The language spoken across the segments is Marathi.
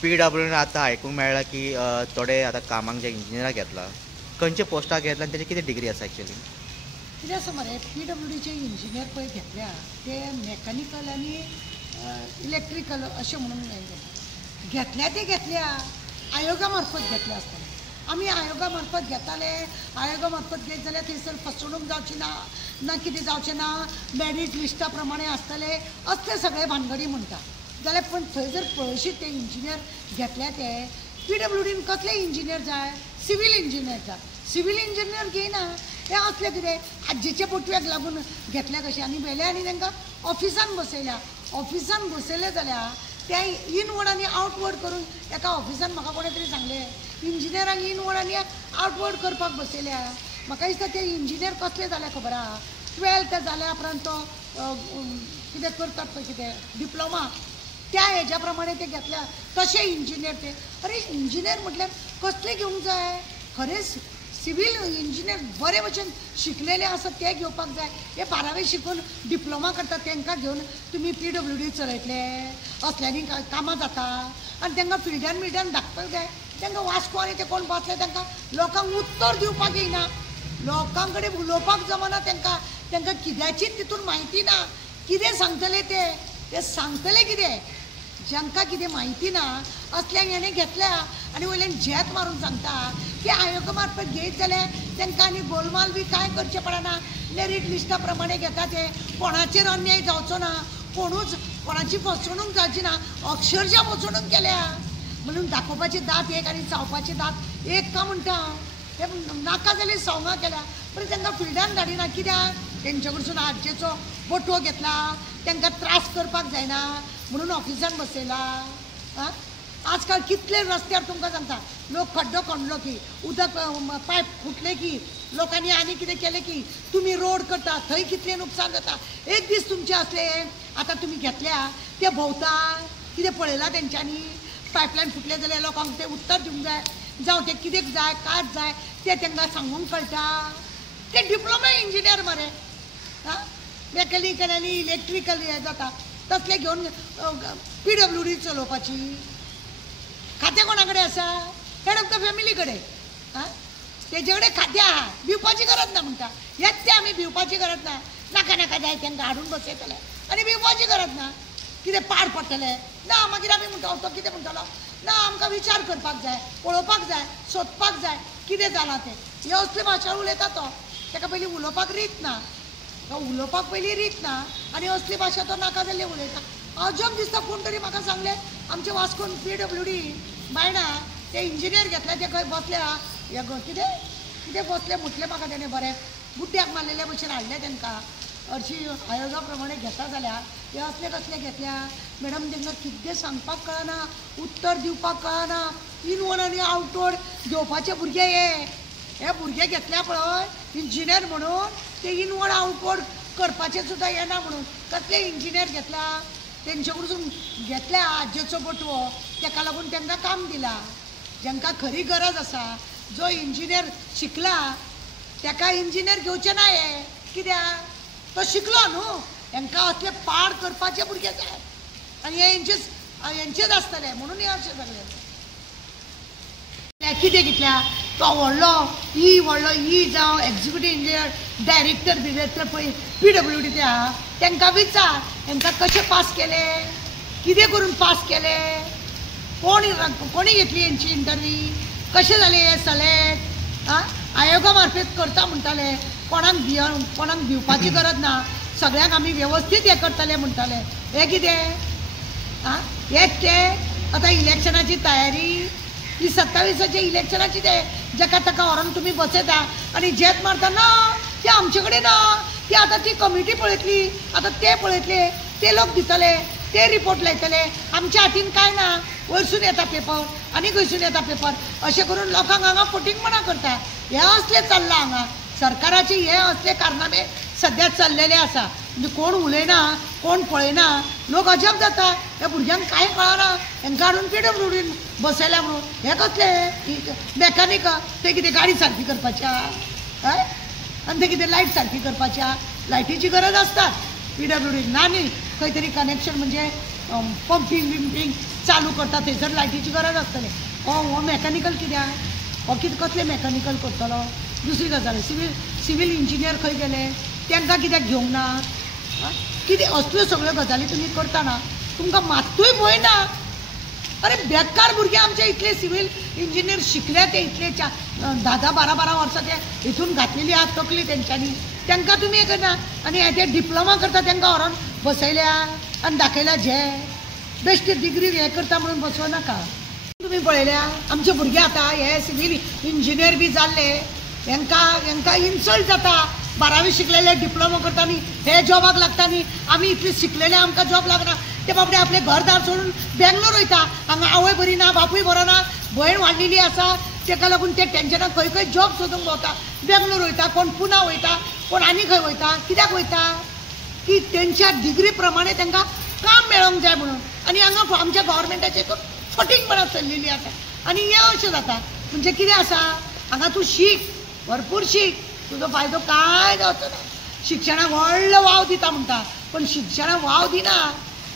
PWDन आता आयकूंक मेळ्ळां की थोडे आतां कामाक जे इंजिनियराक घेतला खंयचे पोस्टाक घेतला आनी तेजी कितें डिग्री आसा एक्चुअली? कितें आसा मरे PWDचे इंजिनियर पळय घेतल्या ते मॅकॅनिकल आनी इलेक्ट्रिकल अशें म्हणून घेतल्या ते घेतल्या आयोगा मार्फत घेतल्या आसतले. आमी आयोगा मार्फत घेताले, आयोगा मार्फत घेत जाल्यार थंयसर फसवणूक जावची ना, ना कितें जावचें ना, मॅरिट लिस्टा प्रमाणे आसतले असले सगळे भानगडी म्हणटा. जाल्यार पण थंय जर पळयशीत ते इंजिनियर घेतल्या ते PWDन कसले इंजिनियर जाय? सिवील इंजिनियर जाय. सिवील इंजिनियर घेयना हे असले कितें आज्जेच्या पोटव्याक लागून घेतल्या कशें आनी व्हेले आनी तांकां ऑफिसान बसयल्या. ऑफिसान बसयले जाल्यार त्या इनवर्ड आनी आउटवर्ड करून एका ऑफिसान म्हाका कोणें तरी सांगलें इंजिनियरांक इनवर्ड आनी आउटवर्ड करपाक बसयल्या. म्हाका दिसता ते इंजिनियर कसले जाले खबर आहा? 12th जाल्या उपरांत तो कितें करतात पळय कितें डिप्लोमा त्या हेज्या प्रमाणे ते घेतल्या तशे इंजिनियर ते. अरे इंजिनियर म्हटल्यार कसले घेवंक जाय? खरेंच सिवील इंजिनियर बरे भशेन शिकलेले आसात ते घेवपाक जाय. हे 12वी शिकून डिप्लोमा करतात तांकां घेवन तुमी PWD चलयतले असल्यांनी कामां जाता आनी तांकां फिल्डान धाकपाक जाय. तांकां वास्को आनी ते कोण बसले तांकां लोकांक उत्तर दिवपाक येयना, लोकां कडेन उलोवपाक जमना तांकां. तांकां कित्याचीच तितून म्हायती ना. कितें सांगतले ते सांगतले कितें? जांकां कितें म्हायती ना असल्यांक हेणें घेतल्या आनी वयल्यान झेत मारून सांगता की आयोगा मार्फत घेयत जाल्यार तांकां आनी गोलमाल बी कांय करचें पडना. मॅरिट लिस्टा प्रमाणे घेता ते, कोणाचेर अन्याय जावचो ना, कोणाची फसवणूक जावची ना. अक्षरशः फसवणूक केल्या म्हणून दाखोवपाची दात एक आनी चावपाची दात एक का म्हणटा. हे नाका जाल्यार सवंगां केल्या पण तांकां फिल्डान धाडिना. कित्याक? तेंचे कडसून आज्जेचो बोटवो घेतला, तांकां त्रास करपाक जायना म्हणून ऑफिसान बसयला. आजकाल कितले रस्त्यार तुमकां सांगता लोक खड्डो खणलो की उदक पायप फुटले की लोकांनी आनी कितें केलें की तुमी रोड करता थंय कितलें नुकसान जाता. एक दीस तुमचे असले आतां तुमी घेतल्या ते भोंवता कितें पळयलां तेंच्यांनी पायपलायन फुटले जाल्यार लोकांक ते उत्तर दिवंक जाय. जावं ते कितें जाय काय जाय ते तांकां सांगूंक कळटा. ते डिप्लोमा इंजिनियर मरे मॅकॅनिकल आनी इलेक्ट्रिकल हे जाता तसले घेवन PWD चलोवपाची. खातें कोणा कडेन आसा? हेड ऑफ द फॅमिली कडेन. तेजे कडेन खातें आहा, भिवपाची गरज ना म्हणटा. हेच ते आमी भिवपाची गरज ना, नाका नाका जाय तांकां हाडून बसयतले आनी भिवपाची गरज ना. कितें पाड पडटले ना मागीर आमी म्हणटा तो कितें म्हणटालो ना आमकां विचार करपाक जाय, पळोवपाक जाय, सोदपाक जाय कितें जालां तें. हे असले भाशा उलयता तो, ताका पयलीं उलोवपाक रीत ना, तो उलोवपाक पयलीं रीत ना आनी असली भाशा तो नाका जाल्ले उलयता. अजब दिसता कोण तरी म्हाका सांगलें आमचे वास्कोन PWD बायणा ते इंजिनियर घेतले ते खंय बसल्या हे कितें कितें बसले म्हटलें म्हाका तेणें बरें बुड्ड्याक मारलेले भशेन हाडले तांकां. हरशीं आयोगा प्रमाणे घेता जाल्यार हे असले कसले घेतल्या? मॅडम तांकां कितें सांगपाक कळना, उत्तर दिवपाक कळना. इनवर्ड आनी आउटवर्ड घेवपाचे भुरगे हे भुरगे घेतल्या पळय इंजिनियर म्हणून ते इनवर्ड आउटवर्ड करपाचें सुद्दां येना म्हणून कसले इंजिनियर घेतला? तेंचे कडसून घेतल्या आज्जेचो बोटवो ताका लागून तांकां काम दिलां. जांकां खरी गरज आसा जो इंजिनियर शिकला ताका इंजिनियर घेवचें ना. हे कित्याक? तो शिकलो न्हू. हांकां असले पाड करपाचे भुरगे जाय आनी हे हेंचेच आसतले म्हणून हे अशें सगळे. कितें घेतल्या? तो व्हडलो जावं एक्झिक्युटीव इंजिनियर डायरेक्टर बिरेक्टर पळय PWD ते आहा तांकां विचार हांकां कशें पास केले, कितें करून पास केले, कोणी घेतली हेंची इंटरव्यू, कशें जालें हे सिलेक्ट. आयोगा मार्फत करता म्हणटाले, कोणाक भिवपाची गरज ना, सगळ्यांक आमी वेवस्थीत हे करतले म्हणटाले. हे कितें? हेच ते आतां इलेक्शनाची तयारी ही 27च्या इलेक्शनाची ते जाका ताका व्हरून तुमी बसयता आनी जेत मारता ना ते आमचे कडेन ना, ती आतां ती कमिटी पळयतली, आतां ते पळयतले, ते लोक दितले, ते रिपोर्ट लायतले, आमच्या हातीन कांय ना. वयरसून येता पेपर आनी खंयसून येता पेपर अशें करून लोकांक हांगा फटींगपणां करता. हे असले चल्लां हांगा सरकाराचे हे असले कारनामे सद्या चल्लेले आसा. म्हणजे कोण उलयना, कोण पळयना, लोक अजब जाता. ह्या भुरग्यांक कांय कळना, हांकां हाडून PWD बसयल्या म्हणून. हे कसले मॅकॅनीक ते कितें गाडी सारकी करपाच्या आनी ते कितें लायट सारकी करपाच्या. लायटीची गरज आसता PWD ना न्ही. खंय तरी कनेक्शन म्हणजे पंपिंग बिंपिंग चालू करता थंयसर लायटीची गरज आसतली. हो मॅकॅनिकल कित्याक? हो कसले मॅकॅनिकल करतलो? दुसरी गजाल सिवील इंजिनियर खंय गेले? तांकां कित्याक घेवंक ना? कितें असल्यो सगळ्यो गजाली तुमी करतना तुमकां मात्तूय भंय ना? अरे बेकार भुरगे आमचे इतले सिवील इंजिनियर शिकले, ते इतले 10-12 वर्सां ते हितून घातलेली आहा तकली तेंच्यांनी. तांकां तुमी हें करना आनी हे डिप्लोमा करता तांकां व्हरोन बसयल्या आनी दाखयल्या जे बेश्टे डिग्री हें करता म्हणून बसोव नाका. तुमी पळयल्या आमचे भुरगे आतां हे सिवील इंजिनियर बी जाल्ले हांकां इन्सल्ट जाता. 12वी शिकलेले डिप्लोमा करता न्ही हे जॉबाक लागता न्ही. आमी इतले शिकलेले आमकां जॉब लागना. ते बाबडे आपले घरदार सोडून बेंगलोर वयता. हांगा आवय बरी ना, बापूय बरो ना, भयण वाडलेली आसा, ताका लागून ते टेंशनाक खंय खंय जॉब सोदूंक भोंवता. बेंगलोर वयता, कोण पुना वयता, कोण आनी खंय वयता. कित्याक वयता? की तेंच्या डिग्री प्रमाणे तांकां काम मेळोंक जाय म्हणून. आनी हांगा आमच्या गव्हर्मेंटाचे फटींगपणां चल्लेली आसा. आनी हें अशें जाता म्हणजे कितें आसा? हांगा तूं शीक, भरपूर शीक, तुजो फायदो कांय जावचो ना. शिक्षणाक व्हडलो वाव दिता म्हणटा, पण शिक्षणाक वाव दिना.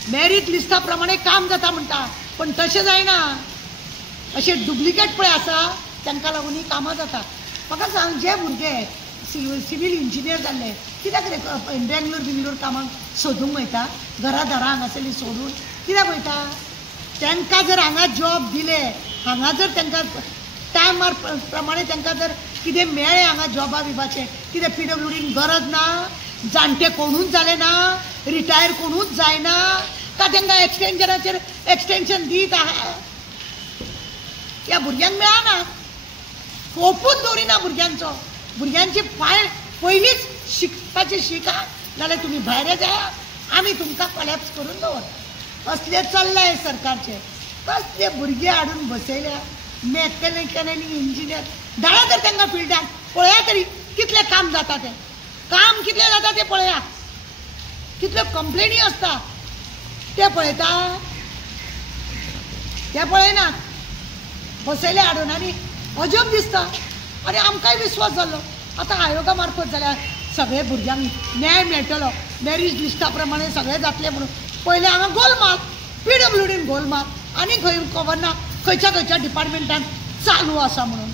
मेरीट लिस्टा प्रमाणे काम जाता म्हणटा, पण तशें जायना. अशे डुप्लिकेट पळय आसा तांकां लागून ही कामां जाता. म्हाका सांग, जे भुरगे सिवील इंजिनियर जाल्ले कित्याक रे बेंगलोर कामाक सोदूंक वयता? घरादारां हांगासरली सोडून कित्याक वयता? तांकां जर हांगा जॉब दिले, हांगा जर तांकां टायमार प्रमाणे तांकां जर कितें मेळ्ळें हांगा जॉबा बिबाचें, कितें PWDन गरज ना, जाणटे कोणूच जाले ना, रिटायर कोणूच जायना, का तांकां एक्सटेंशन दीत आहा? ह्या भुरग्यांक मेळना. खोपूच दवरिना भुरग्यांचो. भुरग्यांची पयलींच शिकपाचें शिका, जाल्यार तुमी भायर जाया, आमी तुमकां कॉलेप्स करून दवर. असले चल्लाय सरकारचे. कसले भुरगे हाडून बसयल्या मॅकॅनिकल आनी इंजिनियर. धाडा तर तांकां फिल्डाक, पळया तरी कितलें काम जाता तें. काम कितलें जाता तें पळया. कितल्यो कंप्लेनी आसता ते पळयता? ते पळयनात. बसयले हाडून आनी अजब दिसता. आनी आमकांय विश्वास जाल्लो आतां आयोगा मार्फत जाल्यार सगळे भुरग्यांक न्याय मेळटलो, मेरीट लिस्टा प्रमाणे सगळें जातलें म्हणून. पयलें हांगा गोलमाल, PWDन गोलमाल, आनी खंय खबर ना खंयच्या डिपार्टमेंटान चालू आसा म्हणून.